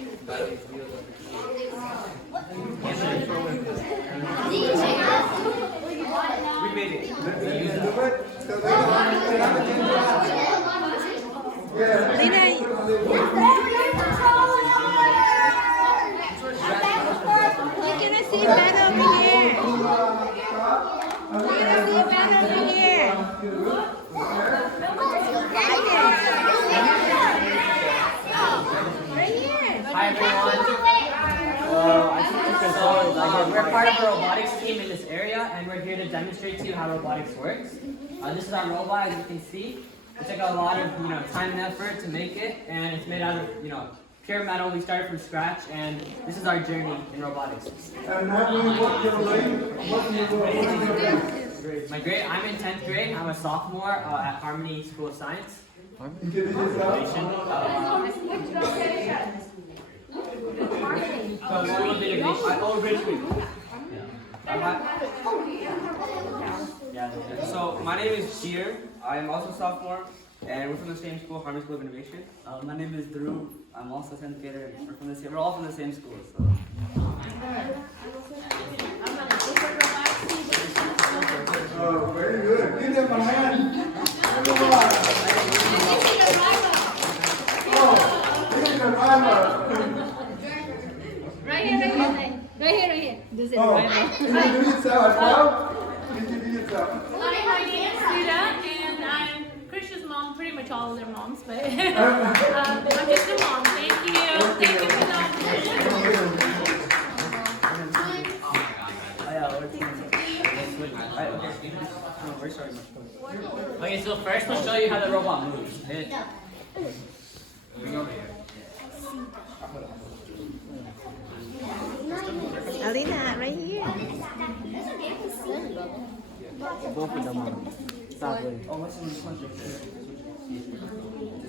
We made it. Đi đây. You cannot see better over here. You cannot see better over here. Right here. Hi everyone. We're part of the robotics team in this area, and we're here to demonstrate to you how robotics works. This is our robot, as you can see. It took a lot of time and effort to make it, and it's made out of pure metal. We started from scratch, and this is our journey in robotics. And how many what you're My grade, I'm in 10th grade. I'm a sophomore at Harmony School of Science. So my name is Sheer. I am also sophomore, and we're from the same school, Harmony School of Innovation. My name is Dhruv. I'm also 10th grader. We're all from the same school. So. Oh, very good. Give them a hand. Oh, this is the driver. Right here. This is Oh, right did you do yourself as well? Did you do yourself? My name is Sita, and I'm Krishna's mom, pretty much all of their moms, but I'm just a mom. Thank you. Thank you for the opportunity. Okay, so first we'll show you how the robot moves. Bring over here. Alina, right here. Both of them are. Stop it. Oh, what's in this one?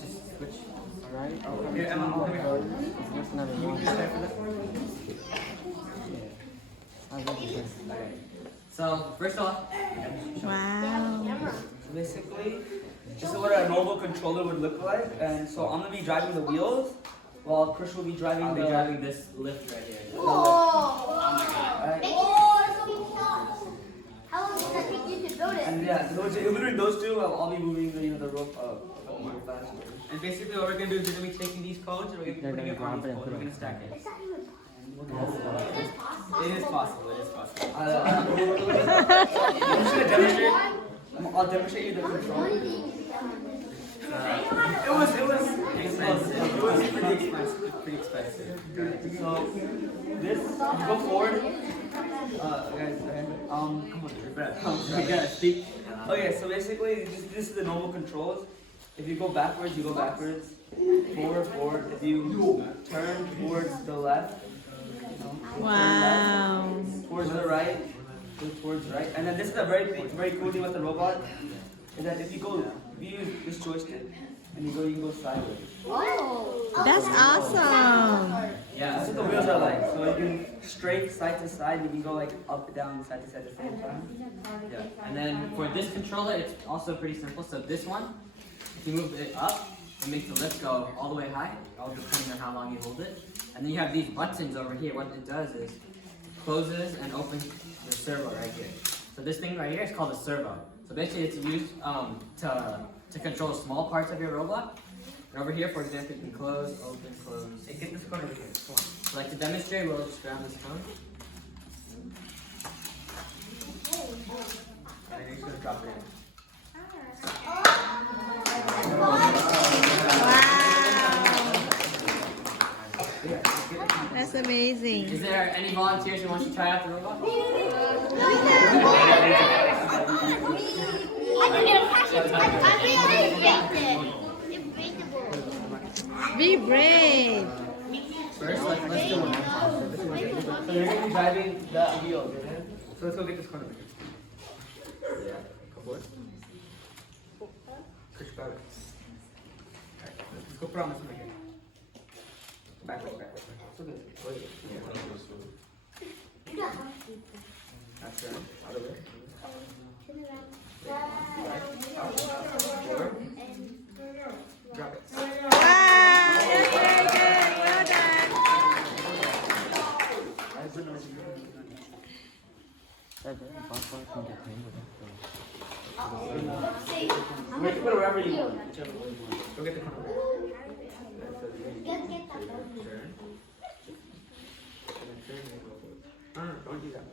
Just switch. Alright? Here, Emma, come here. That's another You one. just stay for this? Okay. So first off, Wow. So basically, this is what a normal controller would look like. And so I'm gonna be driving the wheels, while Krish will be driving I'll be the driving this lift right here. Alright. How long does that take you to build it? And yeah, so literally those two, I'll be moving the rope faster. And basically what we're gonna do is we're gonna be taking these codes and we're gonna be putting it on these poles. We're gonna stack it. It is possible. I'm just gonna demonstrate. I'll demonstrate you the control. It was Expensive. It was pretty expensive. So this, you go forward. Guys, come on, we gotta speak. Okay, so basically this is the normal controls. If you go backwards, you go backwards. Forward. If you turn towards the left. Wow. Towards the right, go towards right. And then this is a very cool thing with the robot, is that if you use this joystick, and you can go sideways. That's awesome. Yeah. That's what the wheels are like. So you can straight side to side, you can go like up, down, side to side at the same time. Yeah. And then for this controller, it's also pretty simple. So this one, if you move it up, it makes the lift go all the way high, all depending on how long you hold it. And then you have these buttons over here. What it does is closes and opens the servo right here. So this thing right here is called a servo. So basically it's used to control small parts of your robot. And over here, for example, you can close, open, close. Hey, get this cone over here. Come on. So like to demonstrate, we'll just grab this phone. And then you're just gonna drop it in. That's amazing. Is there any volunteers who want to try out the robot? Be brave. First, let's do one. So you're gonna be driving the wheel, okay? So let's go get this cone over here. Yeah, go forward. Push grab it. Alright, let's go put on this one again. Backwards. So good. Yeah. That's right. Other way. Forward. Drop it. Wow. That's very good. Well done. Go get the camera. Don't do that.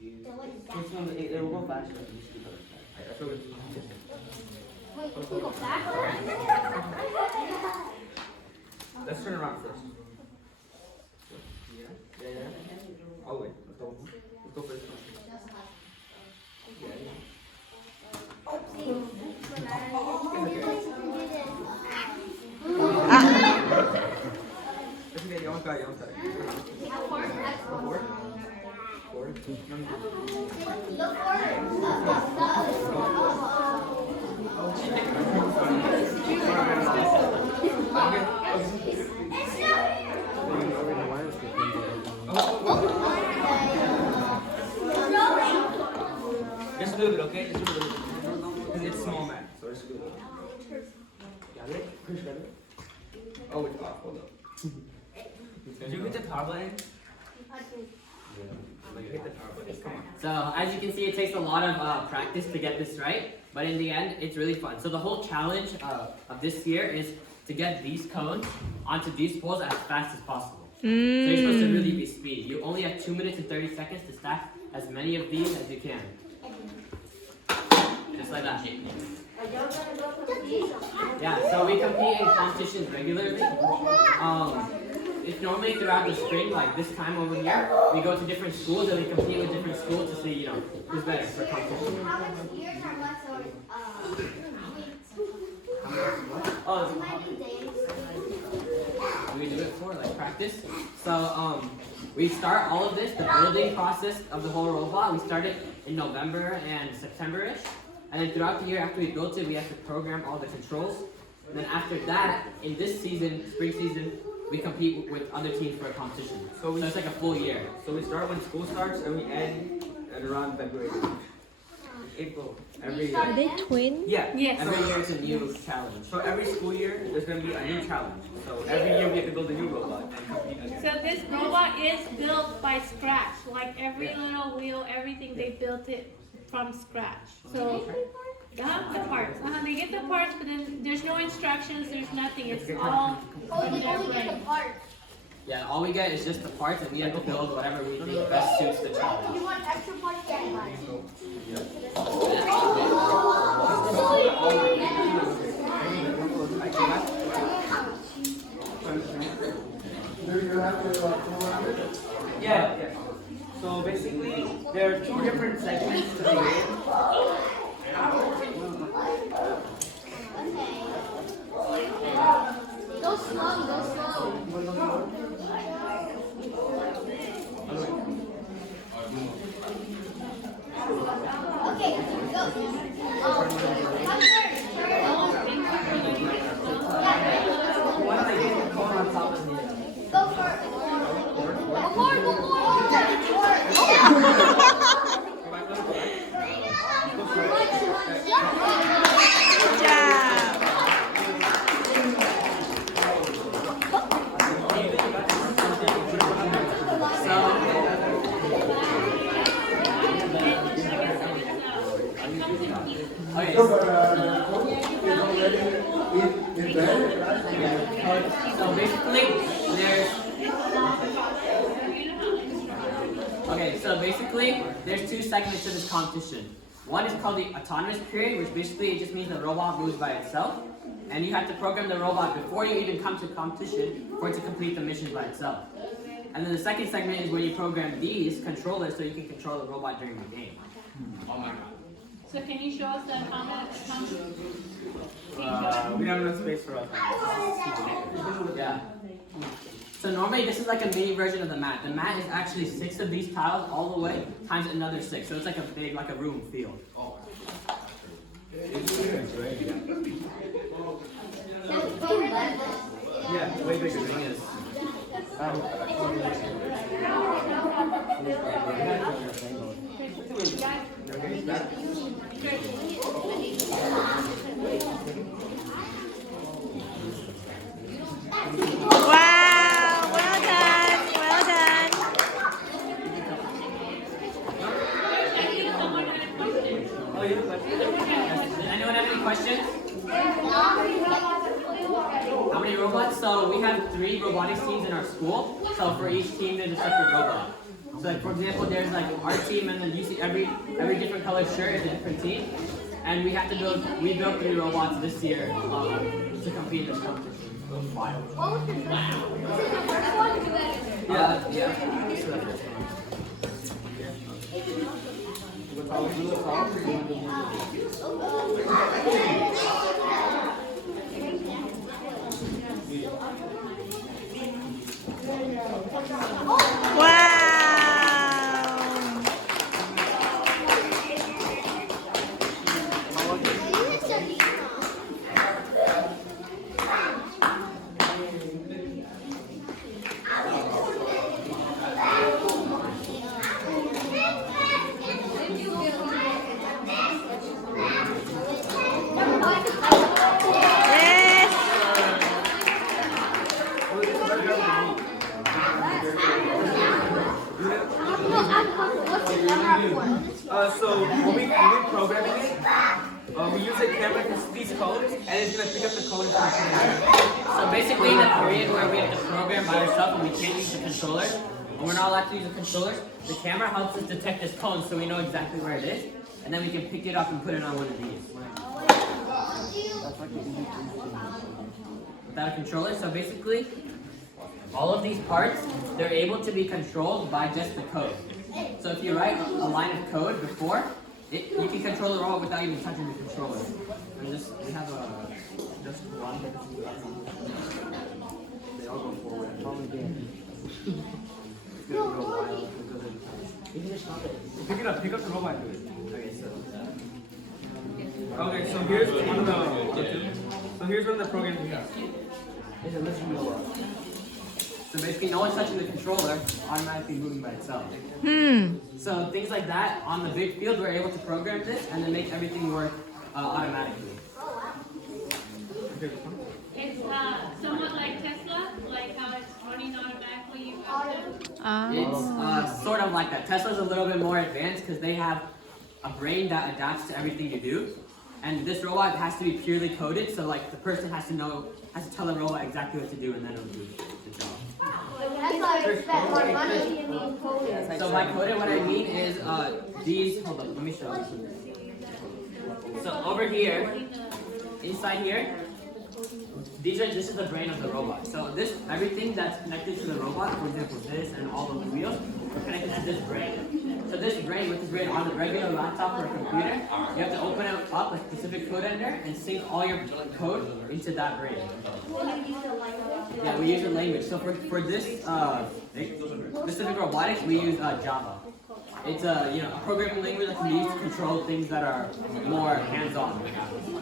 It will go faster. Let's turn around first. Yeah. Oh wait, let's go first. Let's get your own guy, your own side. Just a little bit, okay? Just a little bit. Because it's small man, so just a little bit. Got it? Chris, got it? Oh, it's off. Hold up. Did you hit the power button? Hit the power button. Come on. So as you can see, it takes a lot of practice to get this right, but in the end, it's really fun. So the whole challenge of this year is to get these cones onto these poles as fast as possible. So you're supposed to really be speedy. You only have 2 minutes and 30 seconds to stack as many of these as you can. Just like that. Yeah, so we compete in competitions regularly. It's normally throughout the spring, like this time over here, we go to different schools and we compete with different schools to see, you know, who's better for competition. We do it for like practice. So we start all of this, the building process of the whole robot. We started in November and September-ish. And then throughout the year after we built it, we have to program all the controls. And then after that, in this season, spring season, we compete with other teams for a competition. So it's like a full year. So we start when school starts and we end at around February. April. Every year. Are they twins? Yeah. Yes. Every year it's a new challenge. So every school year, there's going to be a new challenge. So every year we have to build a new robot and compete again. So this robot is built by scratch. Like every little wheel, everything, they built it from scratch. So the parts. They get the parts, but then there's no instructions, there's nothing. It's all from their brain. Yeah, all we get is just the parts and we have to build whatever we think best suits the challenge. You want extra parts? Do you have to go around it? Yeah. So basically, there are two different segments to the game. Go slow, go slow. Okay, go. Go for it. Go Good job. Okay. So, but it's already in bed, right? So basically, there's two segments to this competition. One is called the autonomous period, which basically it just means the robot moves by itself. And you have to program the robot before you even come to competition for it to complete the mission by itself. And then the second segment is where you program these controllers so you can control the robot during the game. Oh my god. So can you show us the comment? We don't have enough space for us. Yeah. So normally this is like a mini version of the mat. The mat is actually 6 of these tiles all the way times another 6. So it's like a big, like a room field. Yeah, way bigger than this. Wow, well done, well done. Oh, you have a question? Does anyone have any questions? So we have 3 robotics teams in our school. So for each team, there's a separate robot. So like, for example, there's like our team, and then you see every different colored shirt is a different team. And we have to build 3 robots this year to compete in this competition. Wild. What was the first one? This is the first one? Yeah. This is the first one. So when we're programming it, we use a camera to see these codes, and it's gonna pick up the code. So basically, in the period where we have to program by ourselves and we can't use the controllers, and we're not allowed to use the controllers, the camera helps us detect this code so we know exactly where it is, and then we can pick it up and put it on one of these. Without a controller, so basically, all of these parts, they're able to be controlled by just the code. So if you write a line of code before, you can control the robot without even touching the controller. And we have just one. They all go forward. Pick up the robot and do it. Okay, So here's one of the programs we have. So basically, no one's touching the controller, automatically moving by itself. So things like that, on the big field, we're able to program this and then make everything work automatically. It's somewhat like Tesla, like how it's running automatically. You have to. It's sort of like that. Tesla's a little bit more advanced because they have a brain that adapts to everything you do. And this robot has to be purely coded, so like the person has to tell the robot exactly what to do, and then it'll do the job. That's why I spent more money in coding. So by coded, what I mean is these. Hold on, let me show you. So over here, inside here, this is the brain of the robot. So everything that's connected to the robot, for example, this and all of the wheels, are connected to this brain. So with this brain on a regular laptop or a computer, you have to open it up like specific code editor and sync all your code into that brain. Yeah, we use a language. So for this specific robotics, we use Java. It's a programming language that can be used to control things that are more hands-on.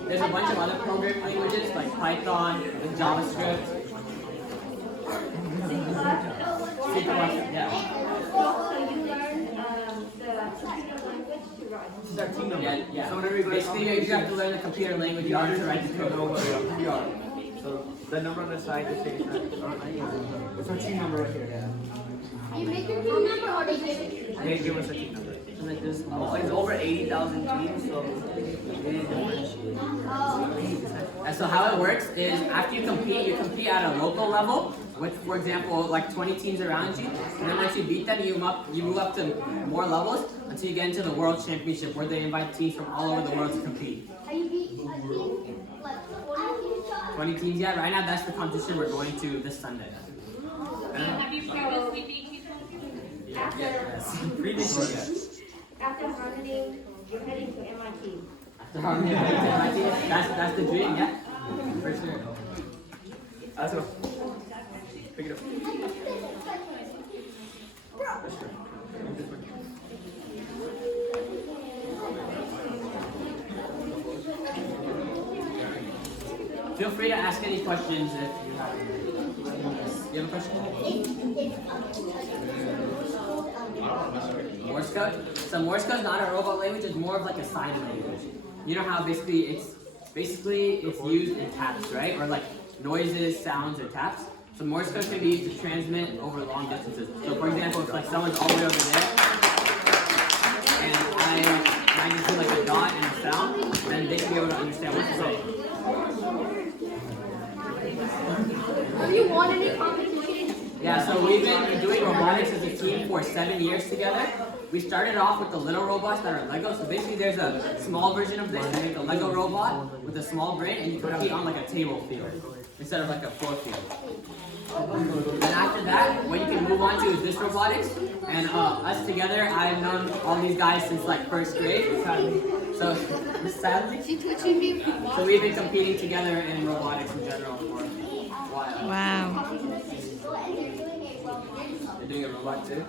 There's a bunch of other programming languages like Python, JavaScript, C++, yeah. Yeah. So whenever you go to Basically, you have to learn the computer language in order to write the code. So the number on the side is saying that. It's our team number right here. You make your team number or do you give it? They give us a team number. Like this. It's over 80,000 teams, so it is differentiated. And so how it works is after you compete at a local level, with, for example, like 20 teams around you, and then once you beat them, you move up to more levels until you get into the World Championship, where they invite teams from all over the world to compete. Have you beat a team? Like 20 teams, yeah. Right now, that's the competition we're going to this Sunday. Have you previously beat people? Yes. Previously, yes. After harmony, you're heading to MIT. After harmony, that's the dream, yeah. For sure. Let's go. Pick it up. Feel free to ask any questions if you have any. You have a question? Morse code? So Morse code is not a robot language, it's more of like a sign language. You know how basically it's used in taps, right? Or like noises, sounds, or taps. So Morse code can be used to transmit over long distances. So for example, if like someone's all the way over there, and I just do like a dot and a sound, then they can be able to understand what to say. Have you won any competitions? Yeah, so we've been doing robotics as a team for 7 years together. We started off with the little robots that are Lego. So basically there's a small version of this. You make a Lego robot with a small brain and you compete on like a table field instead of like a floor field. And after that, what you can move on to is this robotics. And us together, I've known all these guys since like 1st grade. So sadly, so we've been competing together in robotics in general for a while. Wow. You're doing a robot too?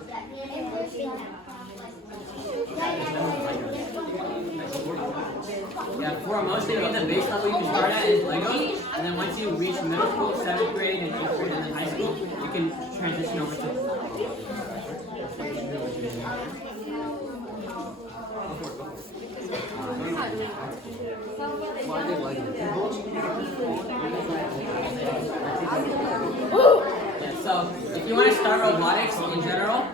Yeah, for mostly the base level you can start at is Legos, and then once you reach middle school, 7th grade and 8th grade, and then high school, you can transition over to yeah, so if you want to start robotics in general,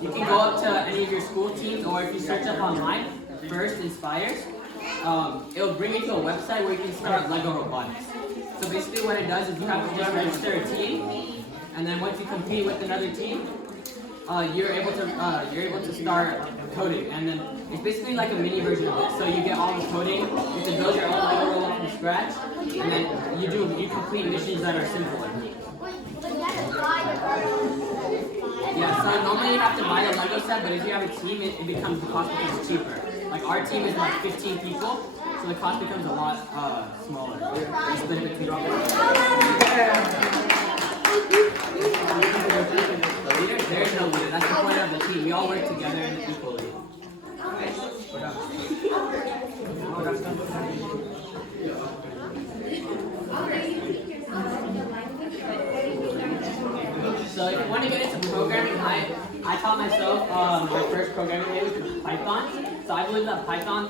you can go up to any of your school teams, or if you search up online, First Inspires, it'll bring you to a website where you can start Lego robotics. So basically what it does is you have to just register a team, and then once you compete with another team, you're able to start coding, and then it's basically like a mini version of this. So you get all the coding, you can build your own Lego robot from scratch, and then you complete missions that are simpler. Yeah, so normally you have to buy a Lego set, but if you have a team, the cost becomes cheaper. Like our team is like 15 people, so the cost becomes a lot smaller. You split it between all of us. There's no leader. That's the point of the team. We all work together equally. So if you want to get into programming, I taught myself my first programming language was Python. So I believe that Python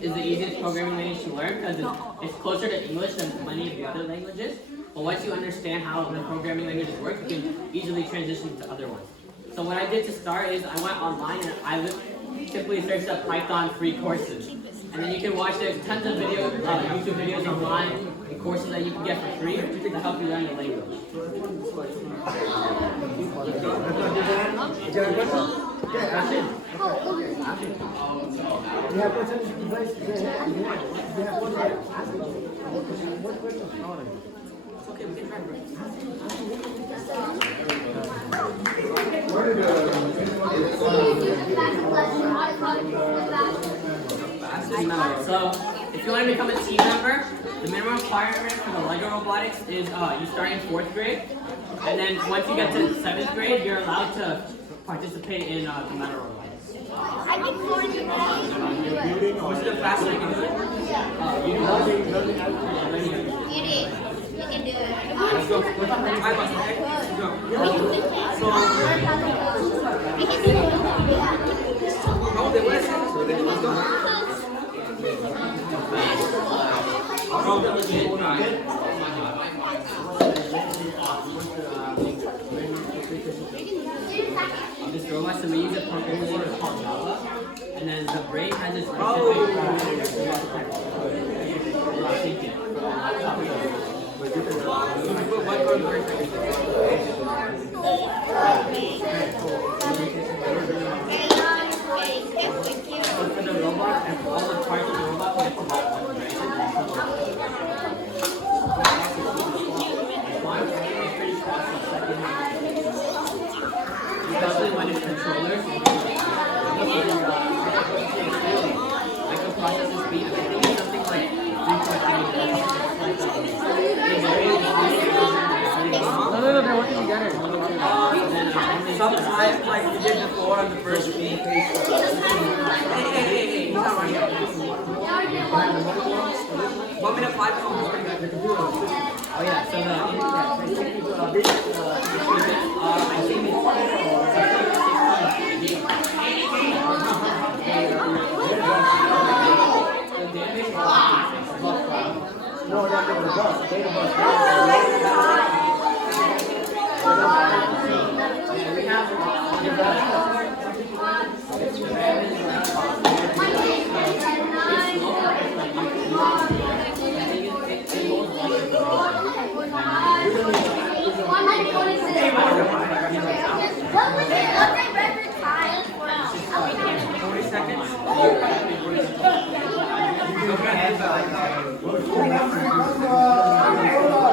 is the easiest programming language to learn because it's closer to English than many of the other languages. But once you understand how the programming languages work, you can easily transition to other ones. So what I did to start is I went online and I simply searched up Python free courses. And then you can watch tons of YouTube videos online and courses that you can get for free to help you learn the language. Okay, we can try. So, if you want to become a team member, the minimum requirement for the Lego robotics is you start in 4th grade, and then once you get to 7th grade, you're allowed to participate in the metal robotics. I think 4 is What's the fastest you can do it? You can do it. Let's go. We're talking 5 months, okay? Let's go. Let's go. This robot, so we use a programming language called Java, and then the brain has its for the robot, and all the parts of the robot we have to buy one brain. Especially when it's controllers, microprocessor speed, I think it's something like 3.8. No, they're working together. Sometimes, like we did before on the first week. Hey, he's not right here. 1 minute 5 seconds. Oh yeah, so the I think it's What was it?